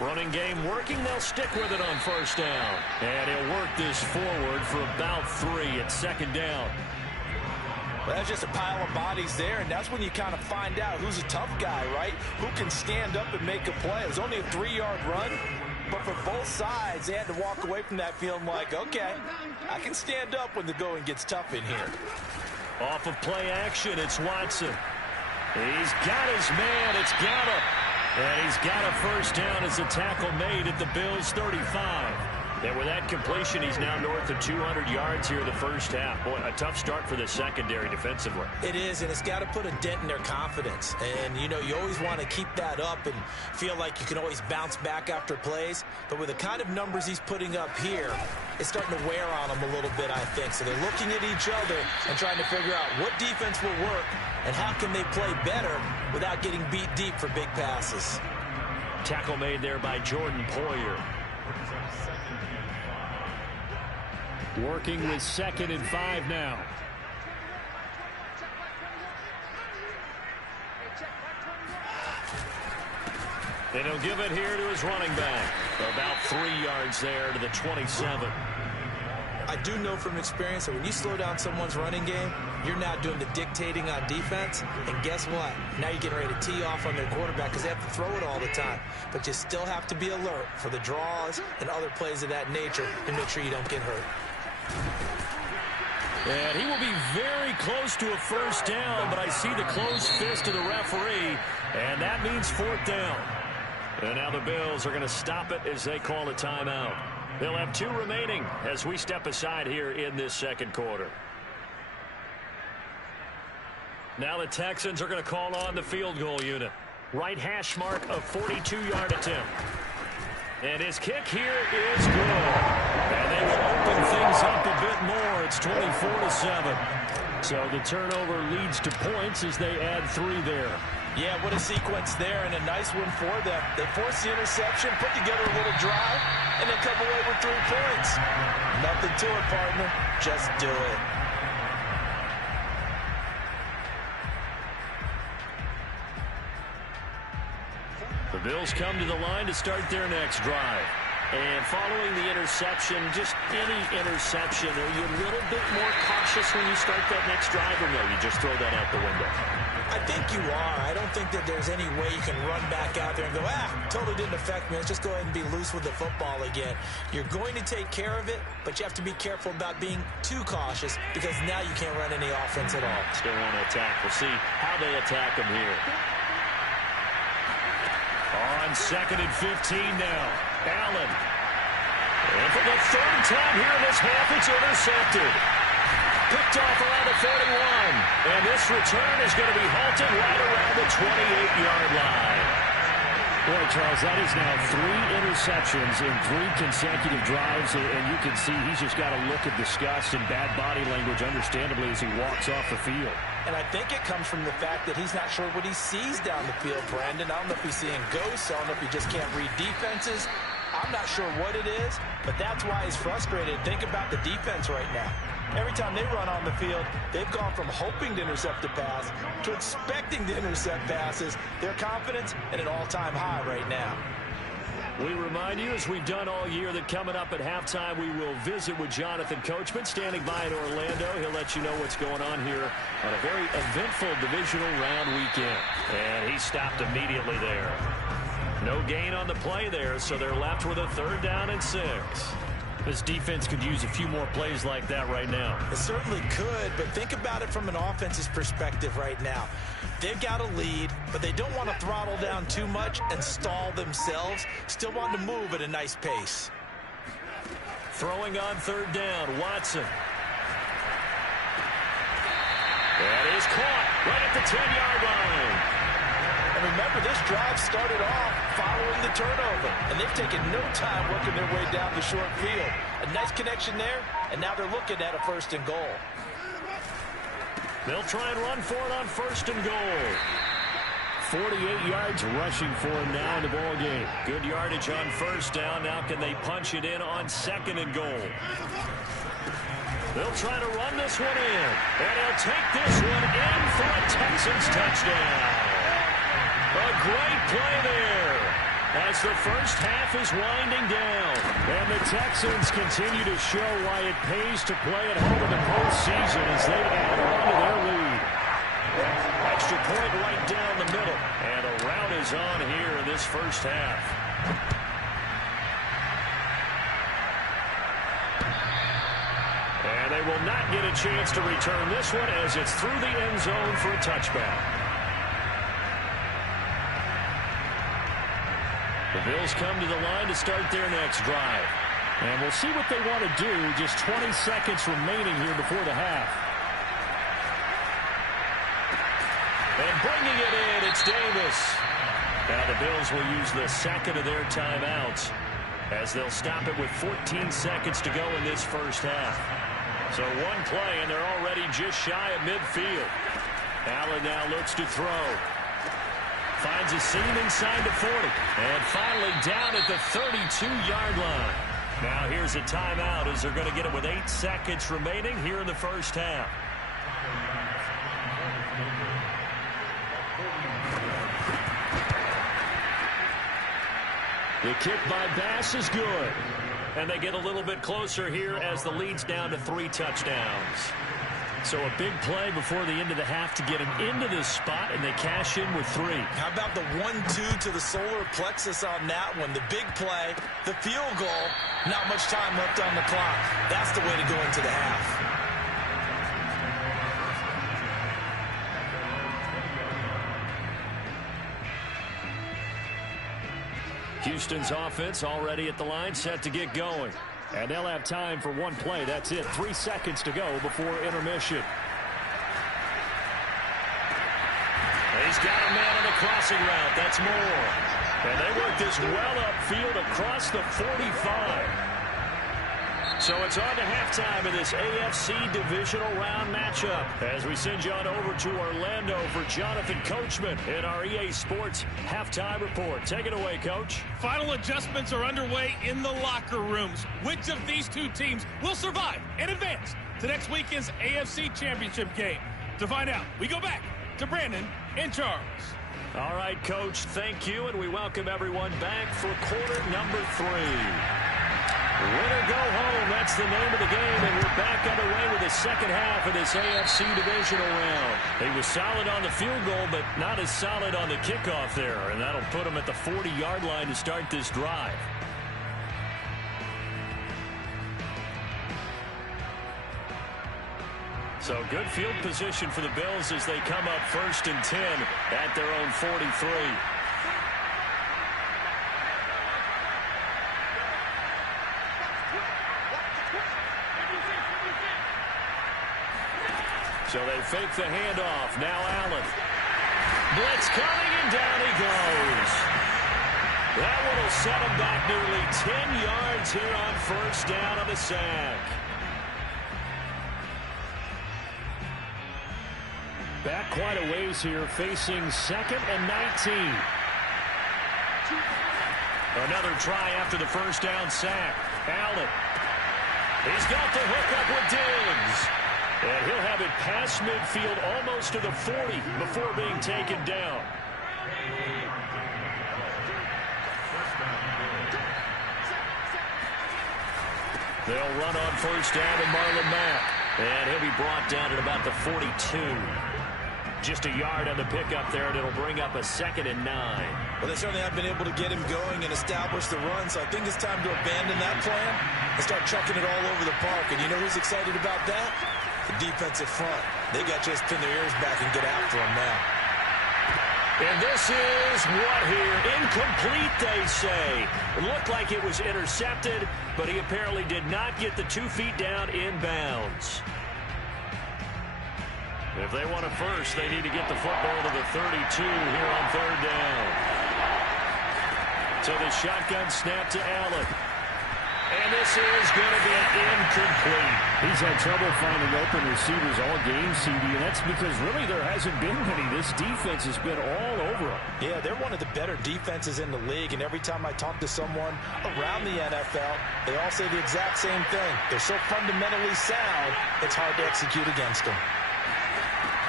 Running game working. They'll stick with it on first down. And he'll work this forward for about 3 at second down. Well, that's just a pile of bodies there, and that's when you kind of find out who's a tough guy, right? Who can stand up and make a play. It was only a 3-yard run, but for both sides, they had to walk away from that feeling like, okay, I can stand up when the going gets tough in here. Off of play action, it's Watson. He's got his man. It's Gallup. And he's got a first down as a tackle made at the Bills' 35. And with that completion, he's now north of 200 yards here in the first half. Boy, a tough start for the secondary defensively. It is, and it's got to put a dent in their confidence. And, you know, you always want to keep that up and feel like you can always bounce back after plays. But with the kind of numbers he's putting up here, it's starting to wear on them a little bit, I think. So they're looking at each other and trying to figure out what defense will work and how can they play better without getting beat deep for big passes. Tackle made there by Jordan Poyer. Working with 2nd and 5 now. And he'll give it here to his running back. About 3 yards there to the 27. I do know from experience that when you slow down someone's running game, you're now doing the dictating on defense. And guess what? Now you're getting ready to tee off on their quarterback because they have to throw it all the time. But you still have to be alert for the draws and other plays of that nature to make sure you don't get hurt. And he will be very close to a first down, but I see the closed fist of the referee, and that means 4th down. And now the Bills are going to stop it as they call a timeout. They'll have 2 remaining as we step aside here in this second quarter. Now the Texans are going to call on the field goal unit. Right hash mark of 42-yard attempt. And his kick here is good. And they will open things up a bit more. It's 24-7. So the turnover leads to points as they add 3 there. Yeah, what a sequence there, and a nice one for them. They force the interception, put together a little drive, and then come away with 3 points. Nothing to it, partner. Just do it. The Bills come to the line to start their next drive. And following the interception, just any interception, are you a little bit more cautious when you start that next drive, or no, you just throw that out the window? I think you are. I don't think that there's any way you can run back out there and go, totally didn't affect me. Let's just go ahead and be loose with the football again. You're going to take care of it, but you have to be careful about being too cautious because now you can't run any offense at all. Still want to attack. We'll see how they attack them here. On 2nd and 15 now. Allen. And for the 3rd time here in this half, it's intercepted. Picked off around the 41. And this return is going to be halted right around the 28-yard line. Boy, Charles, that is now 3 interceptions in 3 consecutive drives. And you can see he's just got a look of disgust and bad body language, understandably, as he walks off the field. And I think it comes from the fact that he's not sure what he sees down the field, Brandon. I don't know if he's seeing ghosts. I don't know if he just can't read defenses. I'm not sure what it is, but that's why he's frustrated. Think about the defense right now. Every time they run on the field, they've gone from hoping to intercept a pass to expecting to intercept passes. Their confidence at an all-time high right now. We remind you, as we've done all year, that coming up at halftime, we will visit with Jonathan Coachman, standing by in Orlando. He'll let you know what's going on here on a very eventful divisional round weekend. And he stopped immediately there. No gain on the play there, so they're left with a 3rd down and 6. This defense could use a few more plays like that right now. It certainly could, but think about it from an offense's perspective right now. They've got a lead, but they don't want to throttle down too much and stall themselves. Still want to move at a nice pace. Throwing on 3rd down, Watson. That is caught right at the 10-yard line. And remember, this drive started off following the turnover, and they've taken no time working their way down the short field. A nice connection there, and now they're looking at a 1st and goal. They'll try and run for it on 1st and goal. 48 yards rushing for him now in the ball game. Good yardage on 1st down. Now can they punch it in on 2nd and goal? They'll try to run this one in, and he'll take this one in for a Texans touchdown. A great play there as the first half is winding down. And the Texans continue to show why it pays to play at home in the postseason as they add on to their lead. Extra point right down the middle. And a rout is on here in this first half. And they will not get a chance to return this one as it's through the end zone for a touchback. The Bills come to the line to start their next drive. And we'll see what they want to do. Just 20 seconds remaining here before the half. And bringing it in, it's Davis. Now the Bills will use the second of their timeouts as they'll stop it with 14 seconds to go in this first half. So one play, and they're already just shy of midfield. Allen now looks to throw. Finds a seam inside the 40. And finally down at the 32-yard line. Now here's a timeout as they're going to get it with 8 seconds remaining here in the first half. The kick by Bass is good. And they get a little bit closer here as the lead's down to 3 touchdowns. So a big play before the end of the half to get them into this spot, and they cash in with 3. How about the 1-2 to the solar plexus on that one? The big play, the field goal, not much time left on the clock. That's the way to go into the half. Houston's offense already at the line, set to get going. And they'll have time for one play. That's it. 3 seconds to go before intermission. He's got a man on the crossing route. That's Moore. And they work this well upfield across the 45. So it's on to halftime in this AFC divisional round matchup as we send you on over to Orlando for Jonathan Coachman in our EA Sports halftime report. Take it away, Coach. Final adjustments are underway in the locker rooms. Which of these two teams will survive and advance to next weekend's AFC Championship game? To find out, we go back to Brandon and Charles. All right, Coach, thank you, and we welcome everyone back for quarter number 3. Winner go home, that's the name of the game, and we're back underway with the second half of this AFC divisional round. He was solid on the field goal, but not as solid on the kickoff there, and that'll put him at the 40-yard line to start this drive. So good field position for the Bills as they come up 1st and 10 at their own 43. So they fake the handoff. Now Allen. Blitz coming, and down he goes. That one will set him back nearly 10 yards here on 1st down on the sack. Back quite a ways here, facing 2nd and 19. Another try after the 1st down sack. Allen. He's got the hook up with Diggs. And he'll have it past midfield almost to the 40 before being taken down. They'll run on 1st down to Marlon Mack. And he'll be brought down at about the 42. Just a yard on the pickup there, and it'll bring up a 2nd and 9. Well, they certainly have been able to get him going and establish the run, so I think it's time to abandon that plan and start chucking it all over the park. And you know who's excited about that? The defensive front. They got just pin their ears back and get after him now. And this is what here? Incomplete, they say. It looked like it was intercepted, but he apparently did not get the 2 feet down in bounds. If they want a first, they need to get the football to the 32 here on 3rd down. So the shotgun snap to Allen. And this is going to be incomplete. He's had trouble finding open receivers all game, CD, and that's because really there hasn't been many. This defense has been all over them. Yeah, they're one of the better defenses in the league, and every time I talk to someone around the NFL, they all say the exact same thing. They're so fundamentally sound, it's hard to execute against them.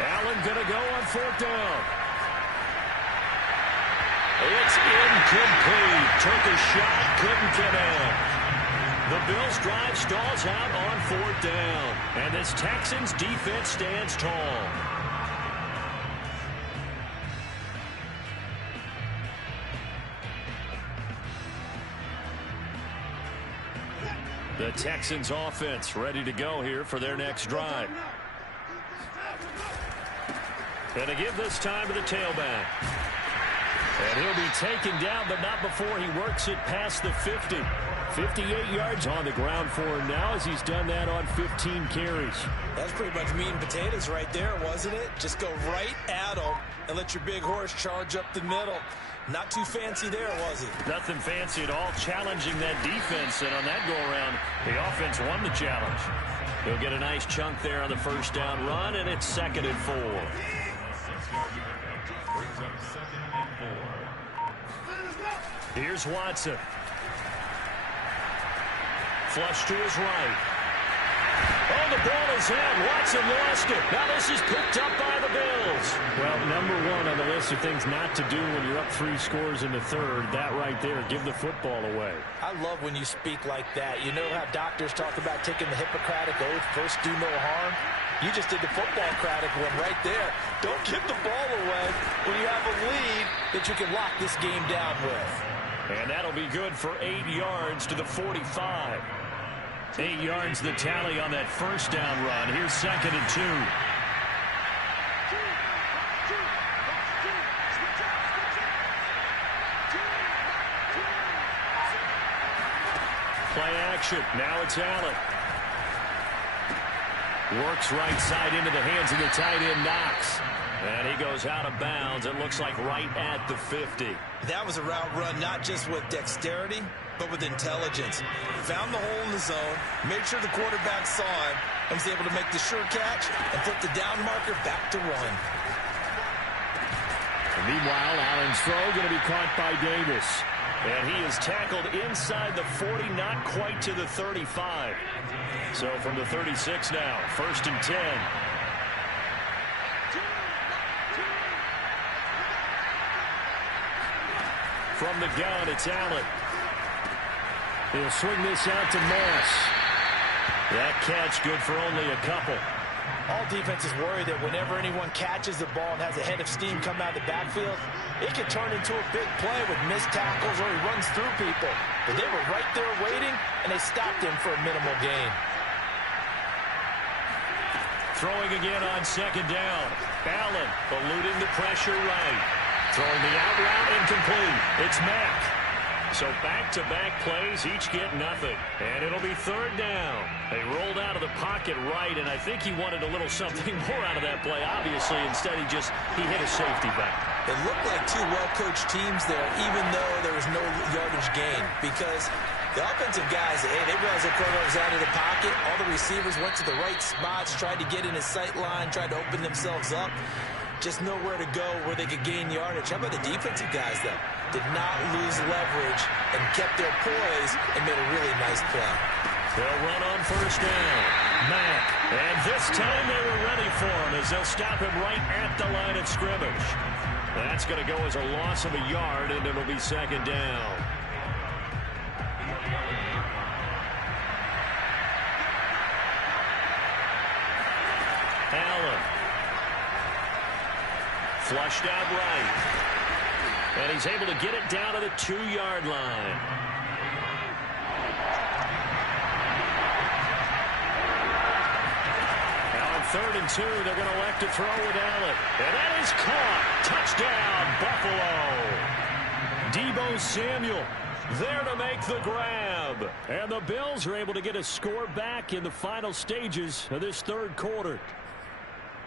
Allen going to go on 4th down. It's incomplete. Took a shot, couldn't get in. The Bills' drive stalls out on 4th down. And this Texans defense stands tall. The Texans offense ready to go here for their next drive. And to give this time to the tailback. And he'll be taken down, but not before he works it past the 50. 58 yards on the ground for him now as he's done that on 15 carries. That's pretty much meat and potatoes right there, wasn't it? Just go right at him and let your big horse charge up the middle. Not too fancy there, was it? Nothing fancy at all, challenging that defense. And on that go-around, the offense won the challenge. He'll get a nice chunk there on the first down run, and it's 2nd and 4. Here's Watson. Flush to his right. Oh, the ball is out. Watson lost it. Now this is picked up by the Bills. Well, number one on the list of things not to do when you're up 3 scores in the third, that right there, give the football away. I love when you speak like that. You know how doctors talk about taking the Hippocratic oath, first do no harm? You just did the football-cratic one right there. Don't give the ball away when you have a lead that you can lock this game down with. And that'll be good for 8 yards to the 45. 8 yards the tally on that first down run. Here's 2nd and 2. Play action. Now it's Allen. Works right side into the hands of the tight end, Knox. And he goes out of bounds. It looks like right at the 50. That was a route run not just with dexterity, but with intelligence. Found the hole in the zone, made sure the quarterback saw him, and was able to make the sure catch and flip the down marker back to run. And meanwhile, Allen's throw going to be caught by Davis. And he is tackled inside the 40, not quite to the 35. So from the 36 now, 1st and 10. From the gun, it's Allen. He'll swing this out to Moss. That catch good for only a couple. All defenses worry that whenever anyone catches the ball and has a head of steam come out of the backfield, it can turn into a big play with missed tackles or he runs through people. But they were right there waiting, and they stopped him for a minimal gain. Throwing again on 2nd down. Allen eluding the pressure right. Throwing the out route incomplete. It's Mack. So back-to-back plays, each get nothing. And it'll be 3rd down. They rolled out of the pocket right, and I think he wanted a little something more out of that play, obviously. Instead, he hit a safety back. It looked like 2 well-coached teams there, even though there was no yardage gain. Because the offensive guys, hey, they realized their quarterback was out of the pocket. All the receivers went to the right spots, tried to get in his sight line, tried to open themselves up. Just nowhere to go where they could gain yardage. How about the defensive guys, though? Did not lose leverage and kept their poise and made a really nice play. They'll run on 1st down. Mack. And this time they were ready for him as they'll stop him right at the line of scrimmage. That's going to go as a loss of a yard, and it'll be 2nd down. Allen. Flushed out right. And he's able to get it down to the 2-yard line. Now on 3rd and 2, they're going to elect to throw with Allen. And that is caught. Touchdown, Buffalo. Deebo Samuel there to make the grab. And the Bills are able to get a score back in the final stages of this 3rd quarter.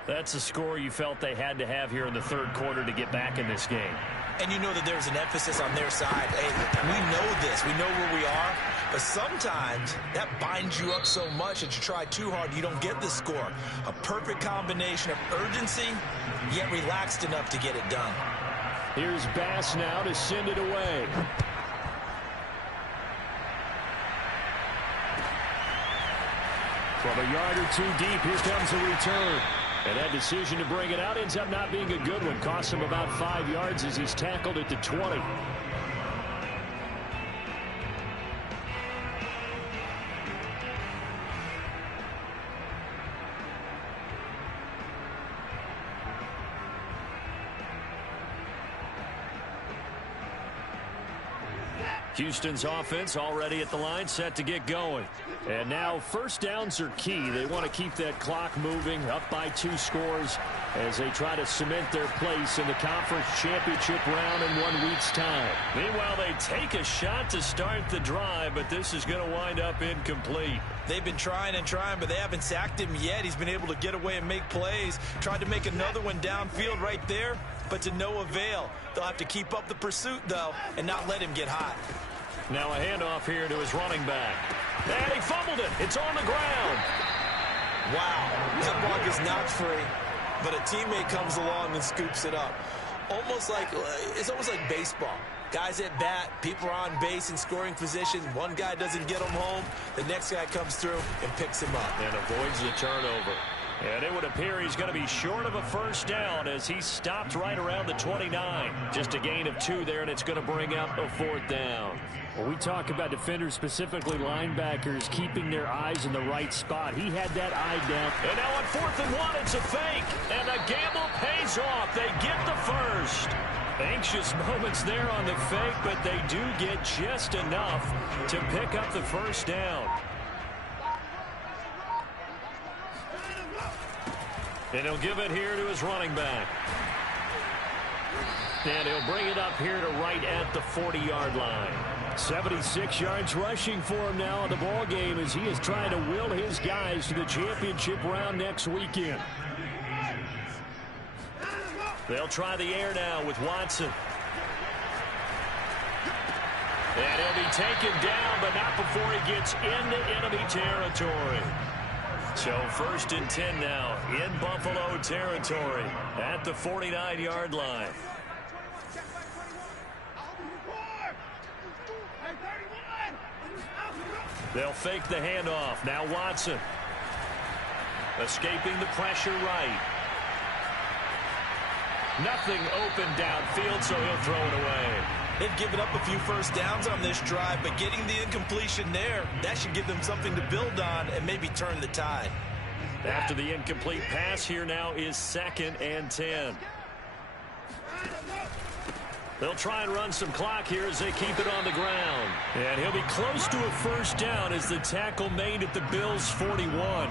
That's a score you felt they had to have here in the 3rd quarter to get back in this game. And you know that there's an emphasis on their side. Hey, we know this. We know where we are. But sometimes that binds you up so much that you try too hard, you don't get the score. A perfect combination of urgency, yet relaxed enough to get it done. Here's Bass now to send it away. From a yard or 2 deep, here comes a return. And that decision to bring it out ends up not being a good one. Costs him about 5 yards as he's tackled at the 20. Houston's offense already at the line, set to get going. And now first downs are key. They want to keep that clock moving, up by 2 scores as they try to cement their place in the conference championship round in 1 week's time. Meanwhile, they take a shot to start the drive, but this is going to wind up incomplete. They've been trying and trying, but they haven't sacked him yet. He's been able to get away and make plays. Tried to make another one downfield right there, but to no avail. They'll have to keep up the pursuit, though, and not let him get hot. Now a handoff here to his running back. And he fumbled it. It's on the ground. Wow, that ball gets knocked free, but a teammate comes along and scoops it up. It's almost like baseball. Guys at bat, people are on base in scoring position. One guy doesn't get him home. The next guy comes through and picks him up. And avoids the turnover. And it would appear he's going to be short of a first down as he stopped right around the 29. Just a gain of 2 there, and it's going to bring up a 4th down. Well, we talk about defenders, specifically linebackers, keeping their eyes in the right spot. He had that eye down. And now on 4th and 1, it's a fake. And the gamble pays off. They get the first. Anxious moments there on the fake, but they do get just enough to pick up the first down. And he'll give it here to his running back. And he'll bring it up here to right at the 40-yard line. 76 yards rushing for him now in the ball game as he is trying to will his guys to the championship round next weekend. They'll try the air now with Watson. And he'll be taken down, but not before he gets into enemy territory. So 1st and 10 now in Buffalo territory at the 49-yard line. They'll fake the handoff. Now Watson. Escaping the pressure right. Nothing open downfield, so he'll throw it away. They've given up a few first downs on this drive, but getting the incompletion there, that should give them something to build on and maybe turn the tide. After the incomplete pass, here now is 2nd and 10. They'll try and run some clock here as they keep it on the ground. And he'll be close to a first down as the tackle made at the Bills' 41.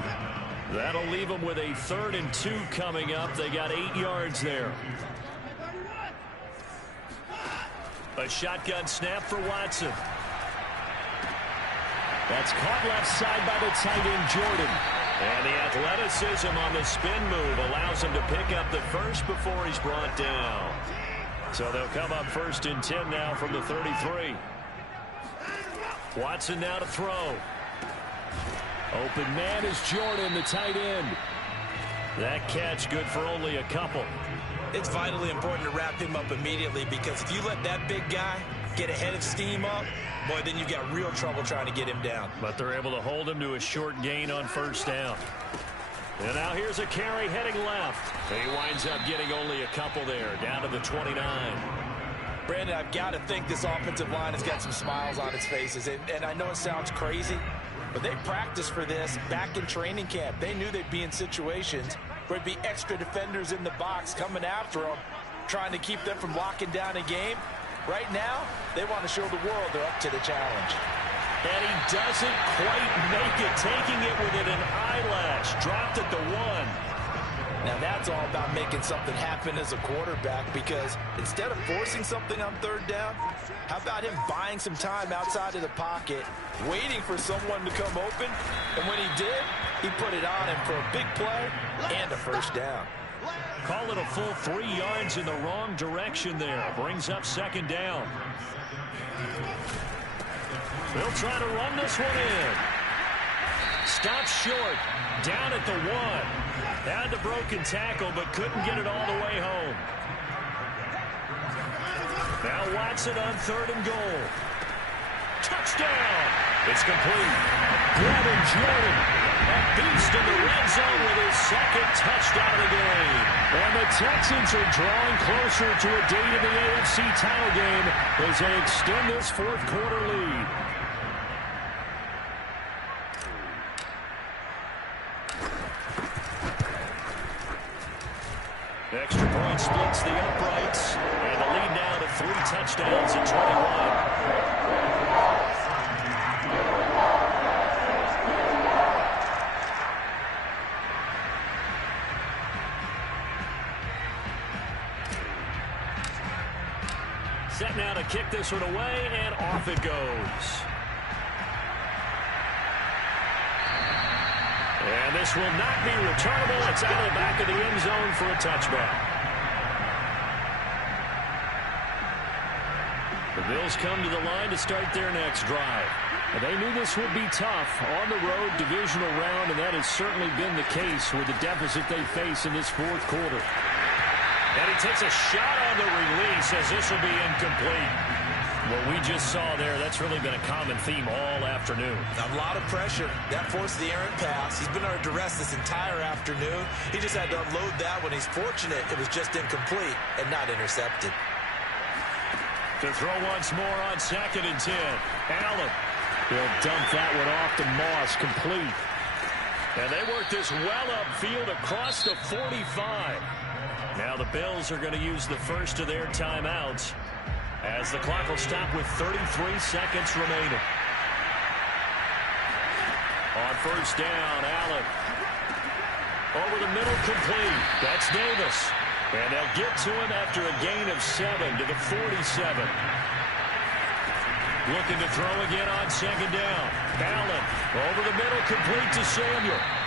That'll leave them with a 3rd and 2 coming up. They got 8 yards there. A shotgun snap for Watson. That's caught left side by the tight end, Jordan. And the athleticism on the spin move allows him to pick up the first before he's brought down. So they'll come up 1st and 10 now from the 33. Watson now to throw. Open man is Jordan, the tight end. That catch good for only a couple. It's vitally important to wrap him up immediately because if you let that big guy get ahead of steam up, boy, then you've got real trouble trying to get him down. But they're able to hold him to a short gain on first down. And now here's a carry heading left. He winds up getting only a couple there, down to the 29. Brandon, I've got to think this offensive line has got some smiles on its faces. And I know it sounds crazy, but they practiced for this back in training camp. They knew they'd be in situations where there'd be extra defenders in the box coming after them, trying to keep them from locking down a game. Right now, they want to show the world they're up to the challenge. And he doesn't quite make it, taking it within an eyelash. Dropped at the 1. Now that's all about making something happen as a quarterback, because instead of forcing something on 3rd down, how about him buying some time outside of the pocket, waiting for someone to come open, and when he did, he put it on him for a big play and a first down. Call it a full 3 yards in the wrong direction there. Brings up 2nd down. They'll try to run this one in. Stops short. Down at the 1. Had the broken tackle, but couldn't get it all the way home. Now Watson on 3rd and goal. Touchdown! It's complete. Jordan. A beast in the red zone with his second touchdown of the game. And the Texans are drawing closer to a date in the AFC title game as they extend this fourth quarter lead. Extra point splits the uprights, and the lead now to 3 touchdowns at 21. Set now to kick this one away, and off it goes. And this will not be returnable. It's out of the back of the end zone for a touchback. The Bills come to the line to start their next drive. And they knew this would be tough on the road divisional round, and that has certainly been the case with the deficit they face in this fourth quarter. And he takes a shot on the release as this will be incomplete. What we just saw there, that's really been a common theme all afternoon. A lot of pressure. That forced the errant pass. He's been under duress this entire afternoon. He just had to unload that when he's fortunate it was just incomplete and not intercepted. To throw once more on 2nd and 10. Allen. He'll dump that one off to Moss, complete. And they work this well upfield across the 45. Now the Bills are going to use the first of their timeouts as the clock will stop with 33 seconds remaining. On first down, Allen. Over the middle, complete. That's Davis. And they'll get to him after a gain of 7 to the 47. Looking to throw again on 2nd down. Allen over the middle, complete to Samuel.